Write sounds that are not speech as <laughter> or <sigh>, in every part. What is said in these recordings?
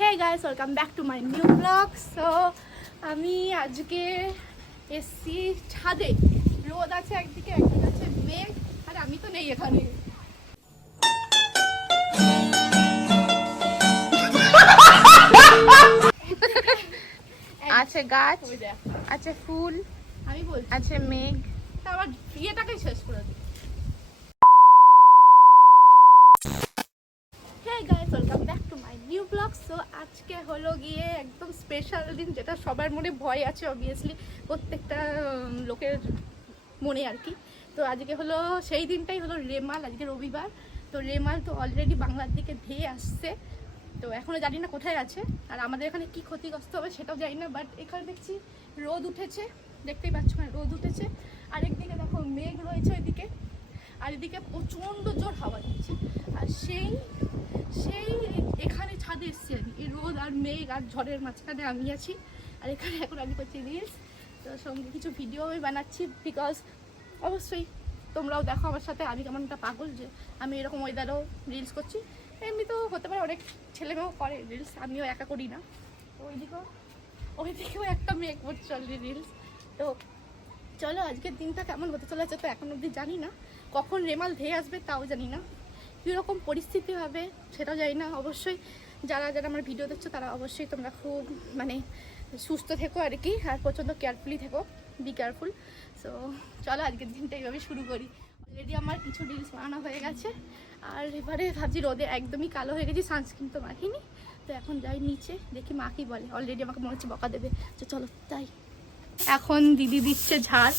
Hey guys welcome back to my new blog so আমি আজকে এসছি ছাদে। রোদ আছে একদিকে একদিকে আছে মেঘ আর আমি তো নেই এখানে। আছে গাছ দেখ। আছে ফুল আমি বলছি। আছে মেঘ। তা আমার বিয়েটাকেই শেষ করে দিই। Hey guys welcome back to my new blog so আজকে হলো গিয়ে একদম স্পেশাল দিন, যেটা সবার মনে ভয় আছে অবভিয়াসলি প্রত্যেকটা লোকের মনে আর কি। তো আজকে হলো, সেই দিনটাই হলো রেমাল, আজকে রবিবার। তো রেমাল তো অলরেডি বাংলার দিকে ধেয়ে আসছে। তো এখনও জানি না কোথায় আছে, আর আমাদের এখানে কি ক্ষতিগ্রস্ত হবে সেটাও জানি না বাট এখানে দেখছি রোদ উঠেছে, দেখতেই পাচ্ছ না, রোদ উঠেছে। আর একদিকে দেখো মেঘ রয়েছে ওইদিকে। আর এদিকে প্রচণ্ড জোর হাওয়া দিচ্ছে। আর সেই সেই এখানে ছাদে এসছি আমি। এই রোদ আর মেঘ আর ঝড়ের মাঝখানে আমি আছি। আর এখানে এখন আমি করছি রিলস তো সঙ্গে কিছু ভিডিও আমি বানাচ্ছি বিকজ অবশ্যই তোমরাও দেখো আমার সাথে। আমি কেমন একটা পাগল যে আমি এরকম ওয়েদারও রিলস করছি। এমনি তো হতে পারে অনেক ছেলেমেয়েও করে রিলস আমিও একা করি না। তো ওইদিকেও ওইদিকেও একটা মেয়ে করছে অলরেডি রিলস তো চলো, আজকের দিনটা কেমন হতে চলেছে তো এখন অবধি জানি না। কখন রেমাল ধেয়ে আসবে তাও জানি না। কীরকম পরিস্থিতি হবে সেটাও জানি না। অবশ্যই যারা যারা আমার ভিডিও দেখছ, তারা অবশ্যই তোমরা খুব মানে সুস্থ থেকো আর কি, আর প্রচণ্ড কেয়ারফুলি থেকো। বি কেয়ারফুল সো চলো আজকের দিনটা এইভাবে শুরু করি। অলরেডি আমার কিছু রিলস বানানো হয়ে গেছে। আর এবারে ভাবছি রোদে একদমই কালো হয়ে গেছি সানস্ক্রিন তো মাখিনি। তো এখন যাই নিচে, দেখি মা কি বলে। অলরেডি আমাকে মনে হচ্ছে বকা দেবে। তো চলো, তাই। এখন দিদি দিচ্ছে ঝাড়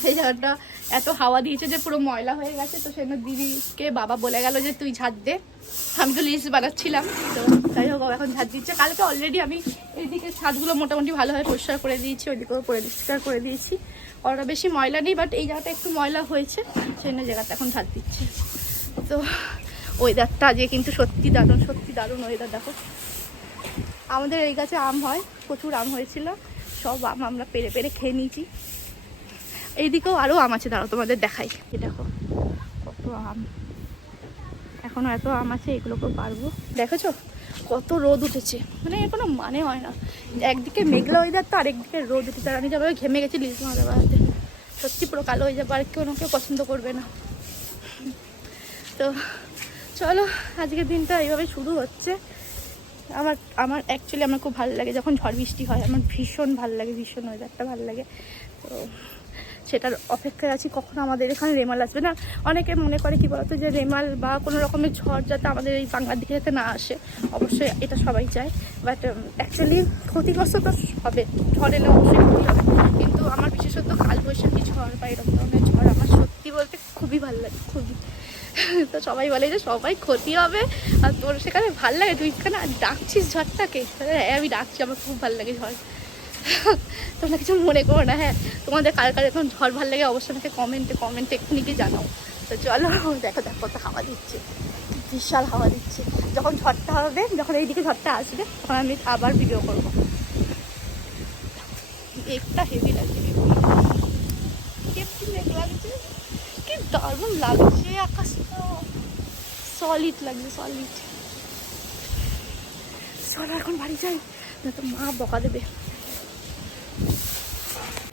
সেই জায়গাটা এত হাওয়া দিয়েছে যে পুরো ময়লা হয়ে গেছে। তো সেজন্য দিদিকে বাবা বলে গেল যে, তুই ঝাড় দে। আমি তো লিস্ট বানাচ্ছিলাম। তো যাই হোক এখন ঝাড় দিচ্ছে। কালকে অলরেডি আমি এইদিকে ছাদগুলো মোটামুটি ভালোভাবে পরিষ্কার করে দিয়েছি, ওইদিকেও পরিষ্কার করে দিয়েছি। ওরা বেশি ময়লা নেই বাট এই জায়গাটা একটু ময়লা হয়েছে সেই জন্য জায়গাটা এখন ঝাড় দিচ্ছে। তো ওয়েদারটা আজকে কিন্তু সত্যি দারুণ সত্যি দারুণ ওয়েদার দেখো। আমাদের এই গাছে আম হয়, প্রচুর আম হয়েছিল। সব আম আমরা পেরে পেরে খেয়ে নিয়েছি। এইদিকেও আরও আম আছে, দাঁড়াও তোমাদের দেখাই। দেখো, কত আম। এখনও এত আম আছে, এগুলোকেও পারব। দেখেছ? কত রোদ উঠেছে। মানে এর কোনো মানে হয় না। একদিকে মেঘলা ওয়েদার তো আরেকদিকে রোদ উঠেছে। আর আমি যেভাবে ঘেমে গেছি লিজ মারা বেড়াতে সত্যি পুরো কালো হয়ে যাবে, আর কেউ কেউ পছন্দ করবে না। তো চলো, আজকের দিনটা এইভাবে শুরু হচ্ছে। আমার আমার অ্যাকচুয়ালি আমার খুব ভালো লাগে যখন ঝড় বৃষ্টি হয়। আমার ভীষণ ভালো লাগে, ভীষণ ওয়েদারটা ভালো লাগে। তো সেটার অপেক্ষায় আছি, কখন আমাদের এখানে রেমাল আসবে না। অনেকে মনে করে কি বলতো যে রেমাল বা কোনো রকমের ঝড় যাতে আমাদের এই বাংলার দিকে যাতে না আসে, অবশ্যই এটা সবাই চায়। বাট অ্যাকচুয়ালি ক্ষতিগ্রস্ত তো হবে, ঝড় এলে অবশ্যই ক্ষতি হবে। কিন্তু আমার বিশেষত কালবৈশাখী ঝড় বা এরকম ধরনের ঝড় আমার সত্যি বলতে খুবই ভালো লাগে, খুবই। <laughs> তো সবাই বলে যে সবাই ক্ষতি হবে, আর তোর সেখানে ভালো লাগে, তুই কেন ডাকছিস ঝড়টাকে। হ্যাঁ আমি ডাকছি, আমার খুব ভালো লাগে ঝড়। তোমরা কিছু মনে করো না হ্যাঁ। তোমাদের কার কার এখন ঝড় ভালো লাগে অবশ্যই আমাকে কমেন্টে কমেন্টে এক্ষুনি গিয়ে জানাও। তো চলো, দেখো দেখো, কত হাওয়া দিচ্ছে। বিশাল হাওয়া দিচ্ছে। যখন ঝড়টা হবে, যখন এইদিকে ঝড়টা আসবে, তখন আমি আবার ভিডিও করব। একটা হেভি লাগছে। কেমন মেঘ লাগছে। কি দারুণ লাগছে আকাশটা। সলিড লাগছে সলিড চলো, এখন বাড়ি যাই। না তো মা বকা দেবে।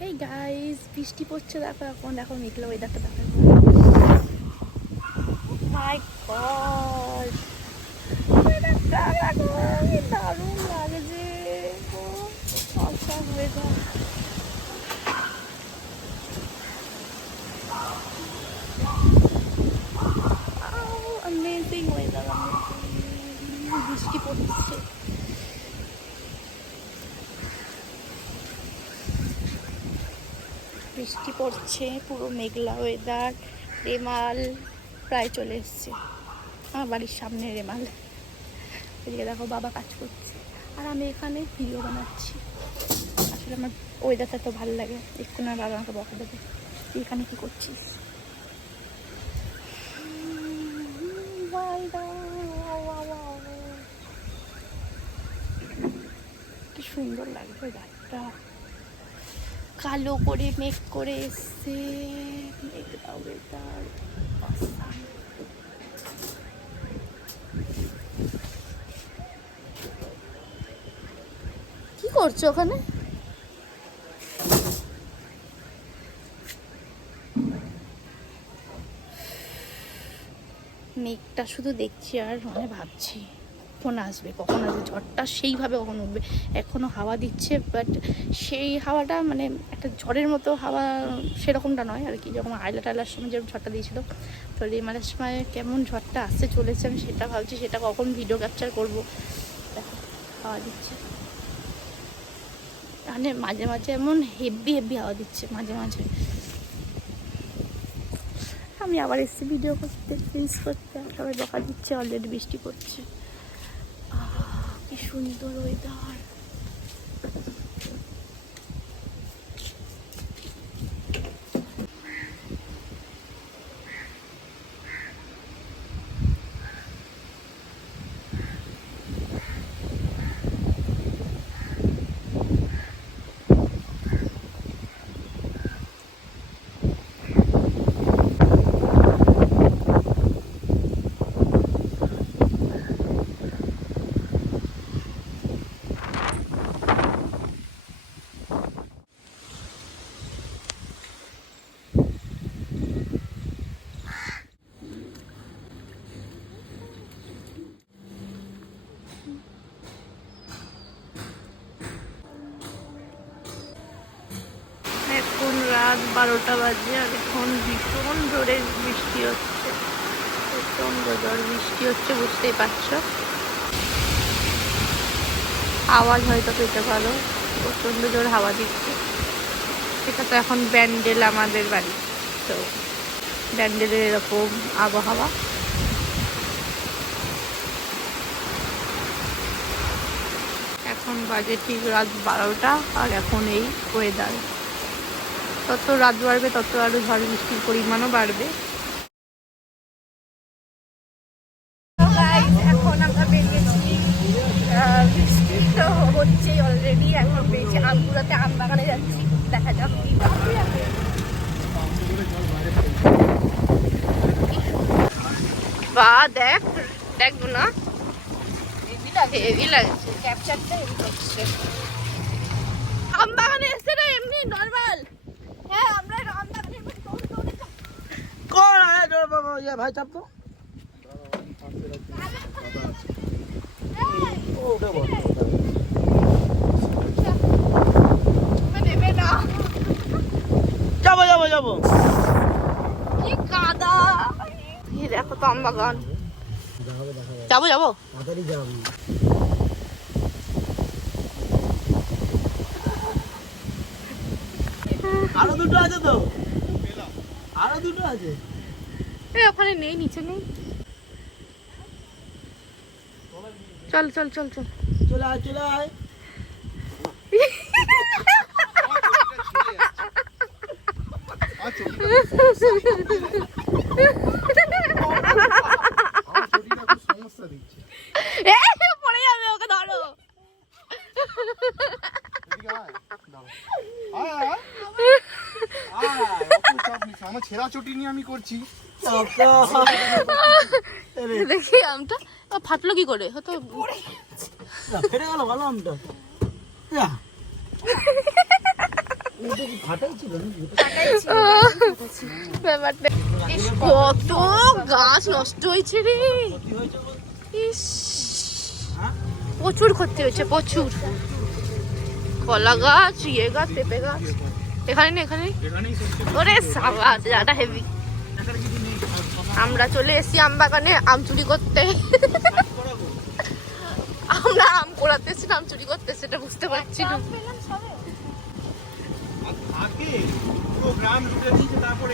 এই গাইস বৃষ্টি পড়ছে, দেখো এখন, দেখো মেঘলা ওয়েদারটা দেখো। মাই গড দেখো, কি দারুণ লাগছে অসাম ওয়েদার অ্যামেজিং ওয়েদার বৃষ্টি পড়ছে। বৃষ্টি পড়ছে, পুরো মেঘলা ওয়েদার রেমাল প্রায় চলে এসছে। আমার বাড়ির সামনে রেমাল। এদিকে দেখো বাবা কাজ করছে। আর আমি এখানে ভিডিও বানাচ্ছি। আসলে আমার ওয়েদারটা তো ভালো লাগে। এক্ষুনি আমার বাবা আমাকে বকা দেবে। তুই এখানে কী করছিস? কি সুন্দর লাগবে গাছটা। কালো করে মেঘ করে এসছে। Weather awesome. করছ ওখানে? মেঘটা শুধু দেখছি আর মানে ভাবছি। কখন আসবে কখন আসবে? ঝড়টা সেইভাবে কখন উঠবে? এখনও হাওয়া দিচ্ছে বাট সেই হাওয়াটা মানে একটা ঝড়ের মতো হাওয়া সেরকমটা নয় আর কি। যখন আইলা টাইলার সময় যেরকম ঝড়টা দিয়েছিল, তো রেমালের সময় কেমন ঝড়টা আসতে চলেছে আমি সেটা ভাবছি, সেটা কখন ভিডিও ক্যাপচার করব? দেখো, হাওয়া দিচ্ছে। মানে মাঝে মাঝে এমন হেভি হেভি হাওয়া দিচ্ছে, মাঝে মাঝে। আমি আবার এসছি ভিডিও করতে রিলস করতে। সবাই বকা দিচ্ছে অলরেডি বৃষ্টি পড়ছে। 祝你多的味道。এখন রাত বারোটা বাজে, আর এখন ভীষণ জোরে বৃষ্টি হচ্ছে। প্রচণ্ড জোর বৃষ্টি হচ্ছে, বুঝতেই পারছ? আওয়াজ হয়তো পেতে ভালো প্রচণ্ড জোর হাওয়া দিচ্ছে। এটা তো এখন ব্যান্ডেল আমাদের বাড়ি, তো ব্যান্ডেলের এরকম আবহাওয়া এখন বাজে ঠিক রাত বারোটা আর এখন এই ওয়েদার তত রাত বাড়বে, তত আরও ঝড় বৃষ্টির পরিমাণও বাড়বে। এখন বৃষ্টি তো হচ্ছেই অলরেডি এখন যাচ্ছি। দেখা। বা, দেখ দেখ না ক্যাপচারটা হেভি করছে এমনি নর্মাল হ্যাঁ আমরা আম বাগানে কোন ভাই চাপ তো ওটা বল যাব যাব যাব। কি কাদা। দেখো তো আম বাগান যাব যাব। আরও দুটো আছে তো? আরও দুটো আছে? ওখানে নেই নিচে নেই। চল চল চল চল। চলে আয় চলে আয়। এ, পড়ে যাবে ওকে ধরো আমার ছেঁড়া চটি নিয়ে আমি করছি। দেখি আমটা। ফাটলো কি করে? হয়তো ফেটে গেল ভালো আমটা। কত গাছ নষ্ট হয়েছে রে? প্রচুর ক্ষতি হয়েছে প্রচুর। কলা গাছ ইয়ে গাছ পেঁপে গাছ। এখানে নেই, এখানে? ওরে সাবা জায়গাটা হেভি আমরা চলে এসেছি আম বাগানে, আম চুরি করতে। আমরা আম কোড়াতে এসেছি, আম চুরি করতে সেটা বুঝতে পারছি না। তারপর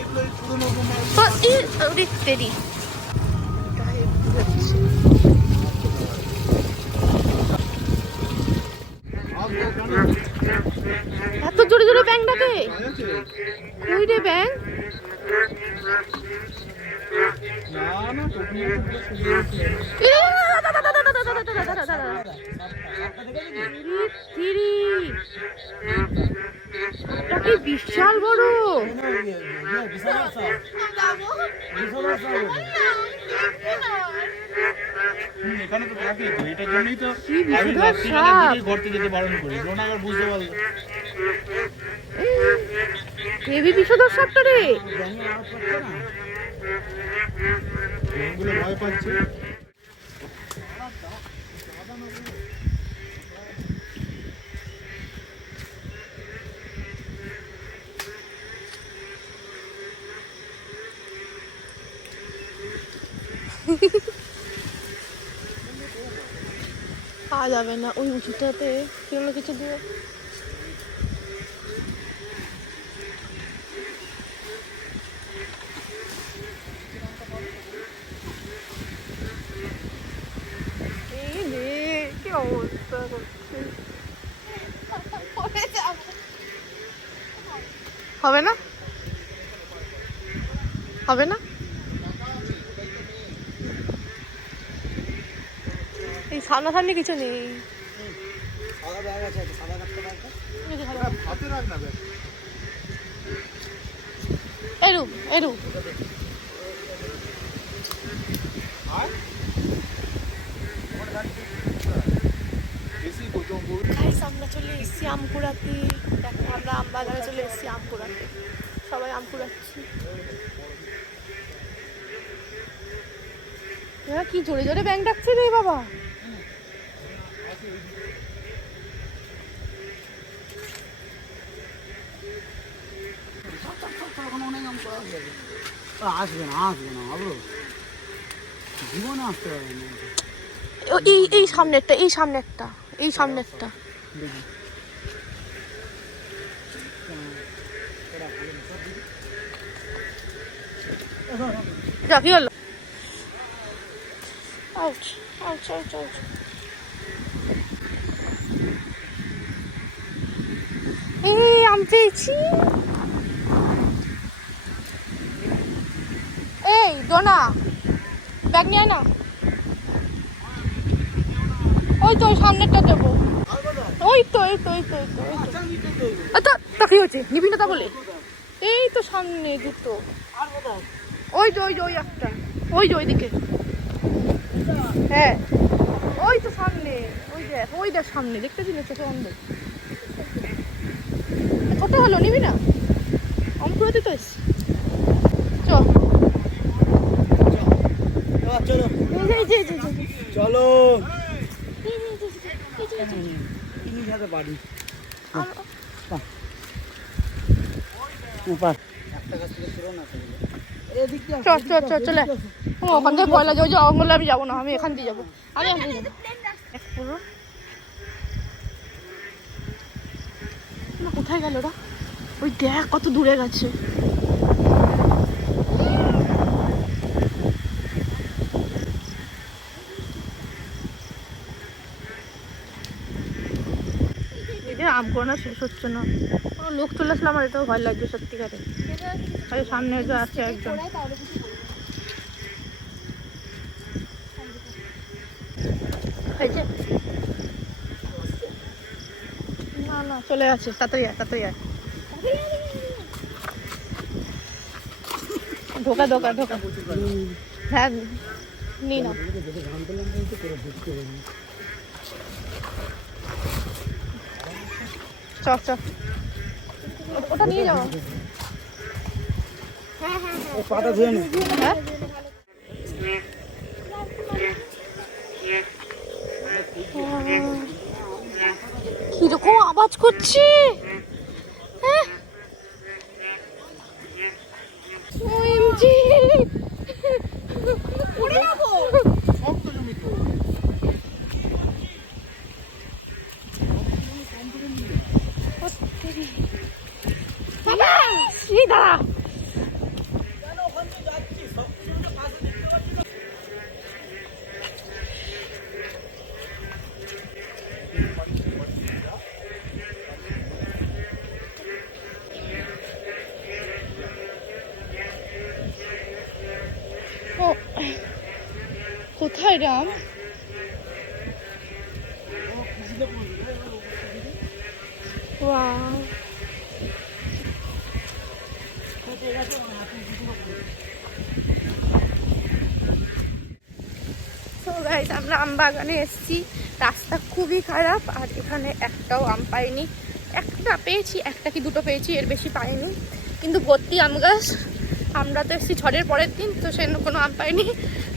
তুই ব্যাং? বিশাল বড় এখানে তো থাকে তো এটার জন্যই তো ঘর থেকে বারণ করি বুঝতে পারল রে। পাওয়া যাবে না। ওই উঁচুটাতে কোনো কিছু দিয়ে এই রে, কি অবস্থা করছে। হবে না হবে না এই সামনাসামনি কিছু নেই। চলে আম কুড়াতে আমরা আম বাজারে চলে এসেছি আম সবাই আম কুড়াচ্ছি কি জোরে জোরে ব্যাংক ডাকছে রে বাবা এখন অনেক আম করা হয়ে যাবে আ, আসবে না আসবে না আবু জীবনে আসতে পারবে না ও, এই এই সামনেরটা এই সামনেরটা এই সামনেরটা যা কি হলো আউচ আউচ আউচ আউচ এই আম পেয়েছি ডোনা ব্যাগ নিয়ে না। ওই তো, ওই সামনেরটা দেবো। ওই তো এই তো এই তো তো আচ্ছা তা। হচ্ছে নিবি না তা বলে? এই তো সামনে দুটো। ওই যে ওই যে, ওই একটা। ওই যে, ওইদিকে। হ্যাঁ। ওই তো সামনে। ওই দেখ ওই দেখ সামনে। দেখতে দিলে চোখে অন্ধ। কত হলো, নিবি না? অঙ্কুরতে তো চ। চলো। চলো। ওখান থেকে যে অঙ্গলে আমি যাব না, আমি এখান দিয়ে যাব। আমি কোথায় গেল ওরা? ওই দেখ, কত দূরে গেছে। কোনা শেষ হচ্ছে না। কোনো লোক চলে আসলে আমার এটাও ভয় লাগছে সত্যিকারে। সামনে যে আছে একজন। যে। না না, চলে আছে, তাড়াতাড়ি আয় তাড়াতাড়ি আয়। ঢোকা ঢোকা ঢোকা হ্যাঁ নি না চ চ ওটা নিয়ে যাও। ও পাটা ধুয়ে নে। হ্যাঁ। কীরকম আওয়াজ করছে হ্যাঁ OMG! উড়ে যাব। শক্ত জমি তো বাবা, এই দাঁড়া। ও, Guys, আমরা আম বাগানে এসেছি। রাস্তা খুবই খারাপ আর এখানে একটাও আম পাইনি। একটা পেয়েছি একটা কি দুটো পেয়েছি এর বেশি পাইনি। কিন্তু ভর্তি আম গাছ আমরা তো এসেছি ঝড়ের পরের দিন তো সেজন্য কোনো আম পাইনি।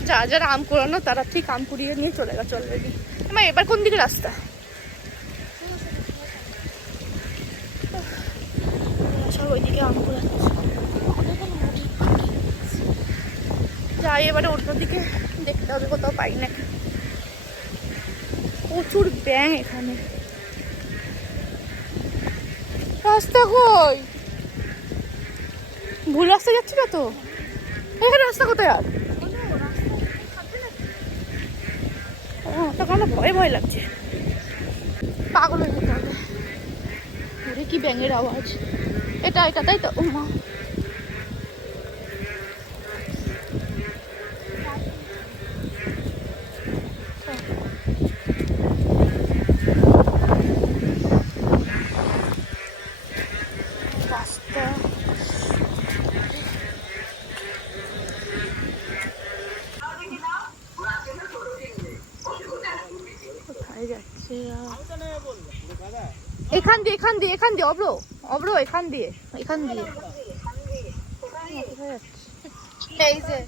যারা যারা আম কুড়ানো তারা ঠিক আম কুড়িয়ে নিয়ে চলে গেছে অলরেডি এবার এবার কোন দিকে রাস্তা? সব ওইদিকে আম কুড়াচ্ছে। যাই এবারে অন্যদিকে দেখতে হবে কোথাও পাই না। প্রচুর ব্যাং এখানে। রাস্তা কই? ভুল রাস্তা যাচ্ছি না তো? এখানে রাস্তা কোথায় আর? তখন ভয় ভয় লাগছে। পাগল হয়ে যেতে হবে কি ব্যাঙের আওয়াজ। এটা এটা, তাই তো? ও মা। কোথায় যাচ্ছে এখান দিয়ে এখান দিয়ে এখান দিয়ে অব্র অব্র এখান দিয়ে এখান দিয়ে যাচ্ছে? এই যে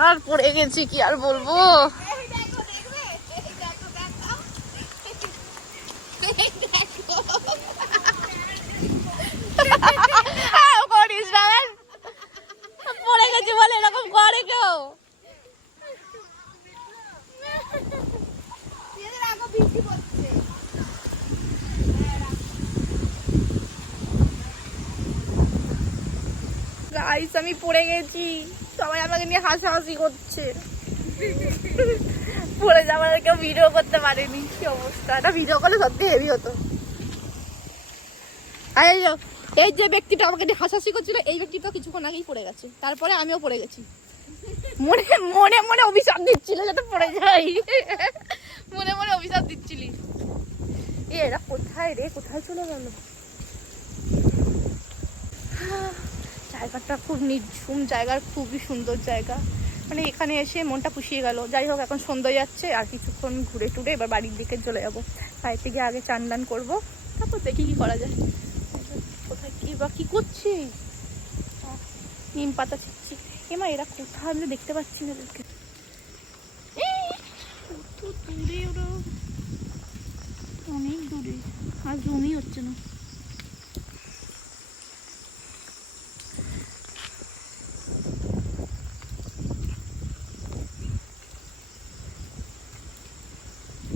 আর পড়ে গেছি কি আর বলব? আহ, করিস না পড়ে গেছি বলে এরকম করে কেউ। গাইস আমি পড়ে গেছি। আমাকে নিয়ে হাসাহাসি করছে। পড়ে যাওয়ার কেউ ভিডিও করতে পারেনি। কি অবস্থা? এটা ভিডিও করলে সত্যি হেভি হতো। এই যে- ব্যক্তিটা আমাকে নিয়ে হাসাহাসি করছিল, এই ব্যক্তিটা কিছুক্ষণ আগেই পড়ে গেছে। তারপরে আমিও পড়ে গেছি। মনে মনে মনে অভিশাপ দিচ্ছিল যাতে পড়ে যাই। মনে মনে অভিশাপ দিচ্ছিলি। এরা কোথায় রে? কোথায় চলে গেল জায়গাটা খুব নির্ঝুম জায়গার খুবই সুন্দর জায়গা। মানে এখানে এসে মনটা পুষিয়ে গেল। যাই হোক, এখন সন্ধ্যা যাচ্ছে, আর কিছুক্ষণ ঘুরে টুরে এবার বাড়ির দিকে চলে যাব। বাড়িতে গিয়ে আগে চান দান করব। তারপর দেখি কি করা যায়। কোথায় কি বা কি করছি? নিম পাতা ছিচ্ছি এমা, এরা কোথায় আমি দেখতে পাচ্ছি না এদেরকে এই, কত দূরে ওরা অনেক দূরে আর জমি হচ্ছে না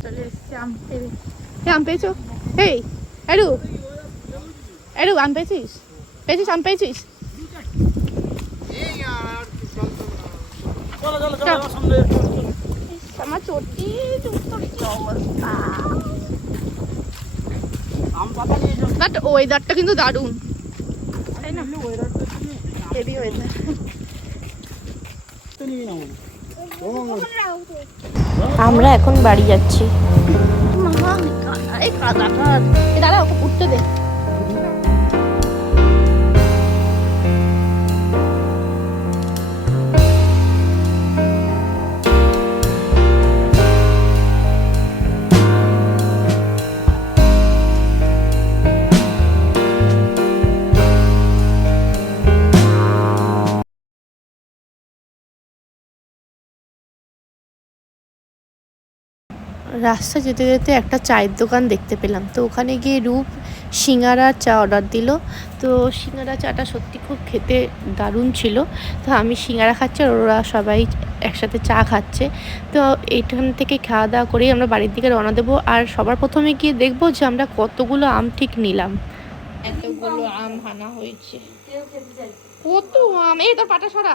চলে এসছে আম পেয়েছ। এই এরু এরু আম পেয়েছিস? পেয়েছিস আম পেয়েছিস। আমার চটি অবস্থা? বাট ওয়েদারটা কিন্তু দারুণ। তাই না? হেভি ওয়েদার আমরা এখন বাড়ি যাচ্ছি। দাঁড়া ওকে রাস্তা যেতে যেতে একটা চায়ের দোকান দেখতে পেলাম। তো ওখানে গিয়ে রূপ সিঙ্গারা চা অর্ডার দিল। তো সিঙ্গারা চাটা সত্যি খুব খেতে দারুণ ছিল। তো আমি সিঙ্গারা খাচ্ছি আর ওরা সবাই একসাথে চা খাচ্ছে। তো এইখান থেকে খাওয়া দাওয়া করেই আমরা বাড়ির দিকে রওনা দেবো। আর সবার প্রথমে গিয়ে দেখব যে আমরা কতগুলো আম ঠিক নিলাম। এতগুলো আম হানা হয়েছে। কত আম? এই তোর পাটা সরা।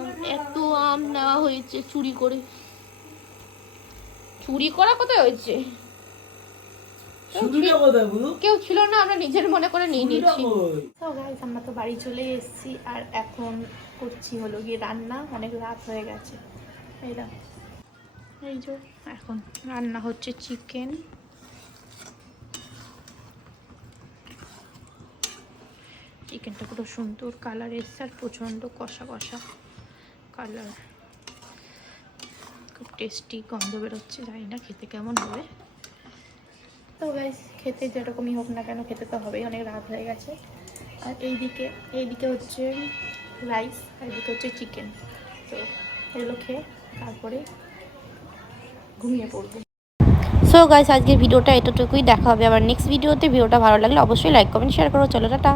আম, এত আম নেওয়া হয়েছে চুরি করে। চুরি করা কোথায় হয়েছে? কোথায় কেউ ছিল না আমরা নিজের মনে করে নিয়ে নিয়েছি তো আমরা তো বাড়ি চলে এসেছি আর এখন করছি হলো গিয়ে রান্না অনেক রাত হয়ে গেছে। এই এই যে এখন রান্না হচ্ছে চিকেন। চিকেনটা পুরো সুন্দর কালার এসছে আর প্রচণ্ড কষা কষা। কালার খুব টেস্টি গন্ধ বেরোচ্ছে, জানি না খেতে কেমন হবে। তো গাইস খেতে যেরকমই হোক না কেন, খেতে তো হবেই, অনেক রাত হয়ে গেছে। আর এইদিকে এইদিকে হচ্ছে রাইস আর এদিকে হচ্ছে চিকেন তো এগুলো খেয়ে তারপরে ঘুমিয়ে পড়ব। সো গাইস আজকের ভিডিওটা এতটুকুই, দেখা হবে আবার নেক্সট ভিডিওতে ভিডিওটা ভালো লাগলে অবশ্যই লাইক কমেন্ট শেয়ার করো। চলো, টাটা।